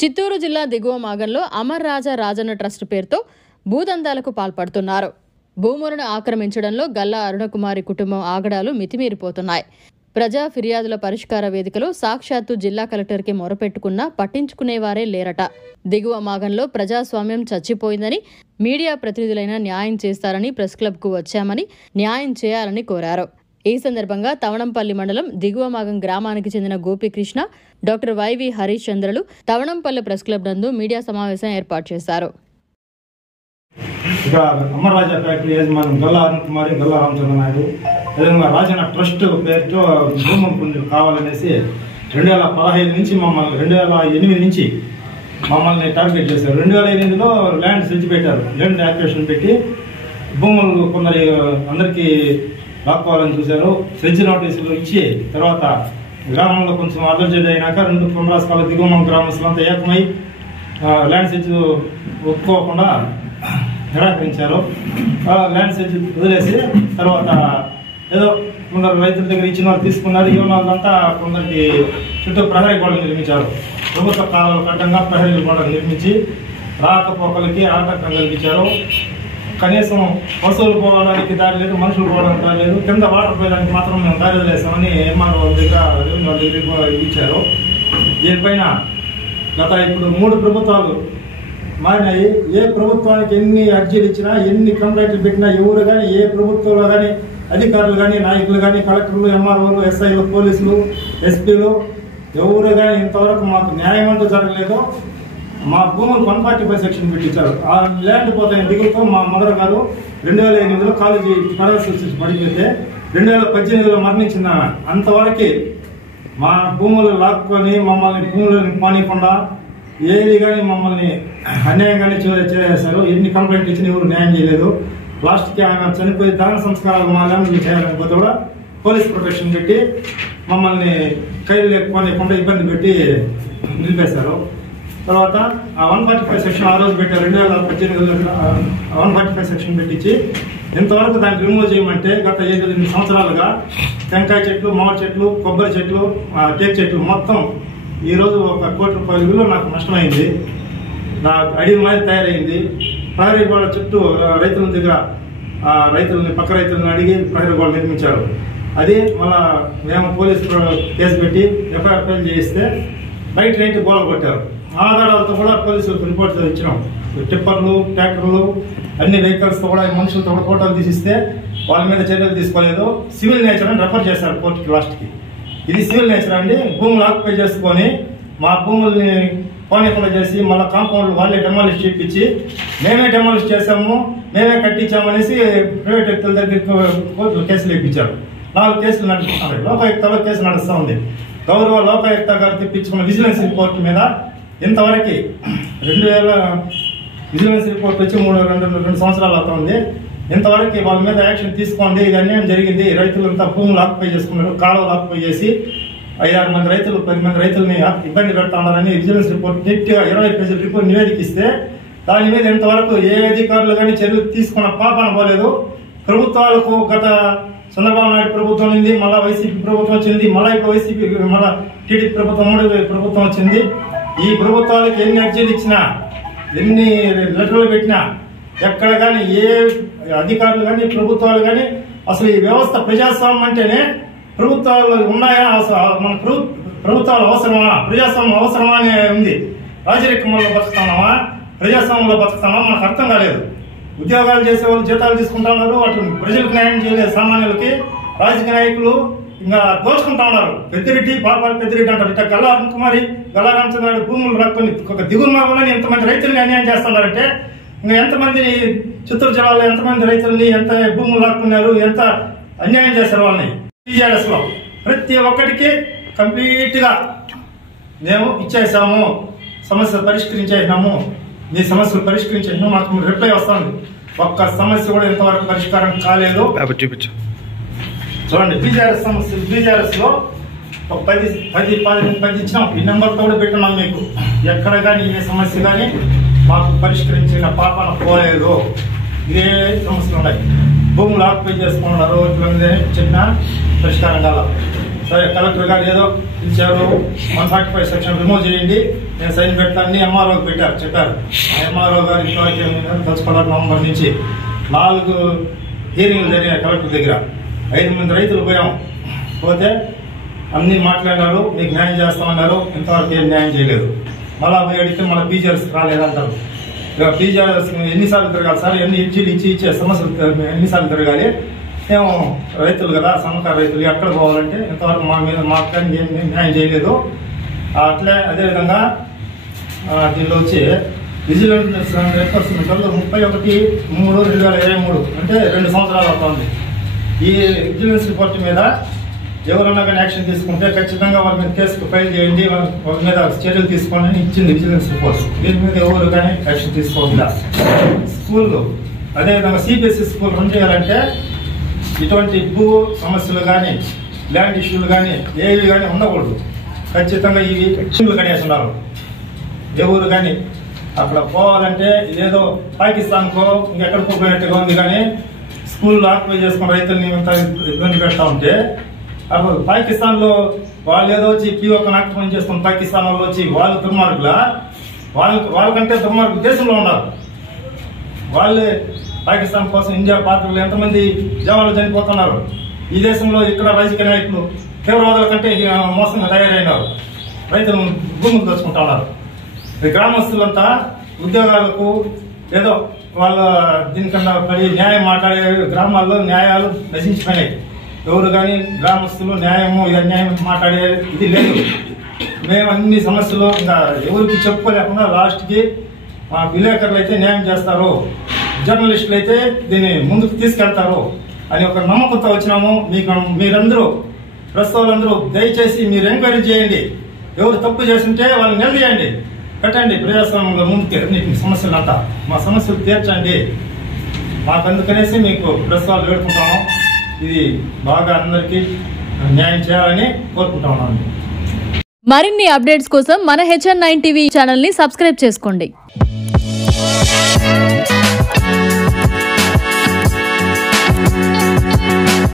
చిత్తూరు జిల్లా దిగువ మాగంలో అమర్ రాజా రాజన్న ట్రస్ట్ పేరుతో భూదందాలకు పాల్పడుతున్నారు. భూములను ఆక్రమించడంలో గల్లా అరుణకుమారి కుటుంబం ఆగడాలు మితిమీరిపోతున్నాయి. ప్రజా ఫిర్యాదుల పరిష్కార వేదికలో సాక్షాత్తు జిల్లా కలెక్టర్కి మొరపెట్టుకున్నా పట్టించుకునేవారే లేరట. దిగువ మాగంలో ప్రజాస్వామ్యం చచ్చిపోయిందని, మీడియా ప్రతినిధులైన న్యాయం చేస్తారని ప్రెస్ క్లబ్కు వచ్చామని న్యాయం చేయాలని కోరారు. ఈ సందర్భంగా తవణంపల్లి మండలం దిగువ మాగం గ్రామానికి చెందిన గోపీకృష్ణ, డాక్టర్ వైవి హరీష్ చంద్రలు తవణంపల్లి ప్రెస్ క్లబ్ నందు మీడియా సమావేశం ఏర్పాటు చేశారు. అమర్ రాజా ఫ్యాక్టరీ యజమాని గల్లా అరుణకుమారి, గల్లా రామచంద్ర నాయుడు అదేవిధంగా రాజన్న ట్రస్ట్ పేరుతో భూమి కావాలనేసి 2015 నుంచి 2008 నుంచి మమ్మల్ని టార్గెట్ చేశారు. 2008లో ల్యాండ్ సెర్చ్ పెట్టారు. ల్యాండ్ యాక్విజిషన్ పెట్టి భూములు కొందరి అందరికీ లాక్కోవాలని చూశారు. సెర్చ్ నోటీసులు ఇచ్చి తర్వాత గ్రామంలో కొంచెం అలర్జెడ్ అయినాక 2 పునరాస్కాల దిగువ గ్రామస్తులంతా ఏకమై ల్యాండ్ సెర్చ్ ఒప్పుకోకుండా నిరాకరించారు. ల్యాండ్ సెర్చ్ వదిలేసి తర్వాత ఏదో కొందరు రైతుల దగ్గర ఇచ్చిన వాళ్ళు తీసుకున్నారు. ఇవ్వని వాళ్ళంతా కొందరికి చుట్టూ ప్రహరీ గోడలు నిర్మించారు. ప్రభుత్వ కాలాల కట్టంగా ప్రహరీ గోడలు నిర్మించి రాకపోకలకి ఆటంకం కలిగించారు. కనీసం పశువులు పోవడానికి దారి లేదు, మనుషులు పోవడానికి దారి లేదు. కింద వాటర్ పోయడానికి మాత్రం మేము దారి వదిలేస్తామని ఎంఆర్ఓ దగ్గర రెవెన్యూ దగ్గర ఇచ్చారు. దీనిపైన గత ఇప్పుడు 3 ప్రభుత్వాలు మారినాయి. ఏ ప్రభుత్వానికి ఎన్ని అర్జీలు ఇచ్చినా, ఎన్ని కంప్లైంట్లు పెట్టినా ఎవరు కానీ, ఏ ప్రభుత్వంలో కానీ అధికారులు కానీ, నాయకులు కానీ, కలెక్టర్లు, ఎంఆర్ఓలు, ఎస్ఐలు, పోలీసులు, ఎస్పీలు ఎవరు కానీ ఇంతవరకు మాకు న్యాయం అంటూ జరగలేదు. మా భూములు 145 సెక్షన్ పెట్టించారు. ఆ ల్యాండ్ పోతాయి దిగులతో మా మదర్ గారు 2008లో కాలేజీ పారాలసిస్ పడిపోతే 2018లో మరణించిన. అంతవరకు మా భూములు లాక్కొని మమ్మల్ని భూములను పానీయకుండా ఏది కానీ మమ్మల్ని అన్యాయంగానే చేశారు. ఎన్ని కంప్లైంట్లు ఇచ్చినా ఎవరు న్యాయం చేయలేదు. లాస్ట్కి ఆయన చనిపోయి దాన సంస్కారాలు మా ల్యాండ్ చేయాలనుకోతే కూడా పోలీస్ ప్రొటెక్షన్ పెట్టి మమ్మల్ని ఖైదు లేకపోకుండా ఇబ్బంది పెట్టి నిలిపేశారు. తర్వాత ఆ 145 సెక్షన్ ఆ రోజు పెట్టారు. 2018లో 145 సెక్షన్ పెట్టించి ఇంతవరకు దాన్ని రిమూవ్ చేయమంటే గత 7-8 సంవత్సరాలుగా టెంకాయ చెట్లు, మామిడి చెట్లు, కొబ్బరి చెట్లు, టేక్ చెట్లు మొత్తం ఈరోజు 1 కోటి రూపాయల విలువ నాకు నష్టమైంది. నా అడిగి మాది తయారైంది. ప్రహరీ గోడ చుట్టూ రైతుల దగ్గర రైతులని పక్క రైతులను అడిగి ప్రహరీ గోడ నిర్మించారు. అది మళ్ళా మేము పోలీసు కేసు పెట్టి ఎఫ్ఐఆర్ ఫైల్ చేయిస్తే నైట్ గోడ కొట్టారు. ఆధారాలతో కూడా పోలీసులకు రిపోర్ట్ ఇచ్చినాం. టిప్పర్లు, ట్రాక్టర్లు అన్ని వెహికల్స్తో కూడా మనుషులతో కూడా ఫోటోలు తీసిస్తే వాళ్ళ మీద చర్యలు తీసుకోలేదు. సివిల్ నేచర్ అని రెఫర్ చేశారు కోర్టుకి. లాస్ట్కి ఇది సివిల్ నేచర్ అండి. భూములు ఆక్యుపై చేసుకొని మా భూముల్ని పోనీకుండా చేసి మళ్ళీ కాంపౌండ్లు వాళ్ళే డెమాలిష్ చేయించి మేమే డెమాలిష్ చేసాము, మేమే కట్టించామనేసి ప్రైవేట్ వ్యక్తుల దగ్గరికి కోర్టులు కేసులు ఇప్పించారు. 4 కేసులు నడుస్తున్నాయి. లోకాయుక్తలో కేసు నడుస్తూ ఉంది. గౌరవ లోకాయుక్త గారు తెప్పించుకున్న విజిలెన్స్ రిపోర్ట్ మీద ఇంతవరకు 2000 విజిలెన్స్ రిపోర్ట్ వచ్చి 2 సంవత్సరాలు అవుతుంది. ఇంతవరకు వాళ్ళ మీద యాక్షన్ తీసుకోండి, ఇది అన్యాయం జరిగింది, రైతులంతా భూములు ఆక్యుపై చేసుకున్నారు, కాలువలు ఆక్యుపై చేసి 5-6 మంది రైతులు 10 మంది రైతులని ఇబ్బంది పెడతా ఉన్నారని విజిలెన్స్ రిపోర్ట్ నీట్గా 20 పేజీల రిపోర్ట్ నివేదికిస్తే దాని మీద ఇంతవరకు ఏ అధికారులు కానీ చర్యలు తీసుకున్న పాపన పోలేదు. ప్రభుత్వాలకు గత చంద్రబాబు నాయుడు ప్రభుత్వం ఉంది, మళ్ళీ వైసీపీ ప్రభుత్వం వచ్చింది, మళ్ళీ ఇప్పుడు వైసీపీ మళ్ళీ టీడీపీ ప్రభుత్వం 3 ప్రభుత్వం వచ్చింది. ఈ ప్రభుత్వాలకు ఎన్ని అర్జీలు ఇచ్చినా, ఎన్ని లెటర్లు పెట్టినా ఎక్కడ కానీ ఏ అధికారులు కానీ ప్రభుత్వాలు కానీ అసలు ఈ వ్యవస్థ ప్రజాస్వామ్యం అంటేనే ప్రభుత్వాలు ఉన్నాయా, మన ప్రభుత్వాలు అవసరమా, ప్రజాస్వామ్యం అవసరమా అని ఉంది. రాజరికంలో బతుకుతున్నామా, ప్రజాస్వామ్యంలో బతుకుతామా మనకు అర్థం కాలేదు. ఉద్యోగాలు చేసే వాళ్ళు జీతాలు తీసుకుంటున్నారు, వాటి ప్రజలకు న్యాయం చేయలేదు. సామాన్యులకి రాజకీయ నాయకులు ఇంకా దోచుకుంటా ఉన్నారు. పెద్దిరెడ్డి, పాపాలు పెద్దిరెడ్డి అంటారు. ఇట్లా గల్లా అరుణకుమారి, గల్లా రామచంద్ర భూములు రాక్కుని ఒక దిగువ మాగంలోని ఎంతమంది రైతుల్ని అన్యాయం చేస్తున్నారంటే ఇంకా ఎంతమంది చిత్తూరు జిల్లాలో ఎంతమంది రైతుల్ని ఎంత భూములు రాక్కున్నారు, ఎంత అన్యాయం చేస్తారు వాళ్ళని. టీజీఆర్ఎస్ లో ప్రతి ఒక్కటికి కంప్లీట్ గా మేము ఇచ్చేసాము, సమస్య పరిష్కరించేసినాము, మీ సమస్యలు పరిష్కరించేసినాము, మాకు రిప్లై వస్తుంది. ఒక్క సమస్య కూడా ఇంతవరకు పరిష్కారం కాలేదు. చూడండి, టీజీఆర్ఎస్ సమస్య, టీజీఆర్ఎస్ లో ఒక 10 ఇచ్చినాం. ఈ నెంబర్తో కూడా పెట్టున్నాం. మీకు ఎక్కడ కానీ ఏ సమస్య కానీ మాకు పరిష్కరించిన పాపన పోలేదు. ఇదే సమస్యలు ఉన్నాయి. భూములు ఆక్యుపై చేసుకున్నారు, ఇట్లా చెప్పినా పరిష్కారం కాల. సరే కలెక్టర్ గారు ఏదో ఇచ్చారు 145 సెక్షన్ రిమూవ్ చేయండి, నేను సైన్ పెడతాను ఎంఆర్ఓకి పెట్టారు చెప్పారు. ఎంఆర్ఓ గారు ఇంతవరకు కలుసుకోవడం నవంబర్ నుంచి 4 హీరింగ్లు జరిగినాయి కలెక్టర్ దగ్గర. 5 మంది రైతులు పోతే అన్ని మాట్లాడారు, మీకు న్యాయం చేస్తామన్నారు, ఇంతవరకు ఏం న్యాయం చేయలేదు. మళ్ళా పోయి అడిగితే మళ్ళీ పీజీఆర్స్ రాలేదంటారు. ఇక పీజీఆర్స్ ఎన్నిసార్లు తిరగాలి సార్, ఎన్ని ఇచ్చే సమస్యలు ఎన్నిసార్లు తిరగాలి, మేము రైతులు కదా సన్నకారు రైతులు ఎక్కడ పోవాలంటే ఇంతవరకు మాకు కానీ ఏం న్యాయం చేయలేదు. అట్లే అదేవిధంగా దీనిలో వచ్చి విజిలెన్స్ ఎన్ఫోర్స్మెంట్ 31/3/2023 అంటే 2 సంవత్సరాలు అవుతుంది. ఈ విజిలెన్స్ రిపోర్ట్ మీద ఎవరన్నా కానీ యాక్షన్ తీసుకుంటే ఖచ్చితంగా వాళ్ళ మీద కేసు ఫైల్ చేయండి, వాళ్ళ మీద చర్యలు తీసుకోండి అని ఇచ్చింది విజిలెన్స్ రిపోర్ట్. దీని మీద ఎవరు కానీ యాక్షన్ తీసుకోకుండా స్కూళ్ళు అదేవిధంగా సిబిఎస్ఈ స్కూల్ రన్ చేయాలంటే ఇటువంటి భూ సమస్యలు కానీ ల్యాండ్ ఇష్యూలు కానీ ఏవి కానీ ఉండకూడదు. ఖచ్చితంగా ఇవి కనేసి ఉన్నారు. ఎవరు కానీ అక్కడ పోవాలంటే ఇదేదో పాకిస్తాన్కో ఇంకెక్కడికో పోయినట్టుగా ఉంది. కానీ స్కూల్లో ఆక్యుపై చేసుకున్న రైతుల్ని ఇబ్బంది పెడతా ఉంటే అప్పుడు పాకిస్తాన్లో వాళ్ళు ఏదో వచ్చి పిఓకి ఆక్యుపై చేసుకున్న పాకిస్తాన్ వాళ్ళు వచ్చి వాళ్ళు దుర్మార్గుల వాళ్ళకంటే దుర్మార్గులు దేశంలో ఉన్నారు. వాళ్ళే పాకిస్తాన్ కోసం ఇండియా పాత్రలు ఎంతమంది జవాన్లు చనిపోతున్నారు. ఈ దేశంలో ఇక్కడ రాజకీయ నాయకులు తీవ్రవాదుల కంటే మోసంగా తయారైనారు. రైతులు భూములు దోచుకుంటా ఉన్నారు. గ్రామస్తులంతా ఉద్యోగాలకు ఏదో వాళ్ళ దీనికన్నా పడి న్యాయం మాట్లాడే గ్రామాల్లో న్యాయాలు నశించిపోయినాయి. ఎవరు కానీ గ్రామస్తులు న్యాయము ఇది అన్యాయం మాట్లాడే ఇది లేదు. మేము అన్ని సమస్యలు ఇంకా ఎవరికి చెప్పుకోలేకుండా లాస్ట్కి మా విలేకరులు అయితే న్యాయం చేస్తారు, జర్నలిస్టులు అయితే దీన్ని ముందుకు తీసుకెళ్తారు అని ఒక నమ్మకంతో వచ్చినాము. మీరందరూ ప్రెస్ వాళ్ళందరూ దయచేసి మీరు ఎంక్వైరీ చేయండి. ఎవరు తప్పు చేస్తుంటే వాళ్ళని నిలదీయండి, పెట్టండి ప్రజాస్వామ్యంలో ముందుకు అన్నింటి సమస్యలంతా మా సమస్యలు తీర్చండి. మాకు అందుకనేసి మీకు ప్రెస్ వాళ్ళు వేడుకుంటాము. ఇది బాగా అందరికీ న్యాయం చేయాలని కోరుకుంటా ఉన్నాను. మరిన్ని అప్డేట్స్ కోసం మన HN9 టీవీ ఛానల్ ని సబ్స్క్రైబ్ చేసుకోండి.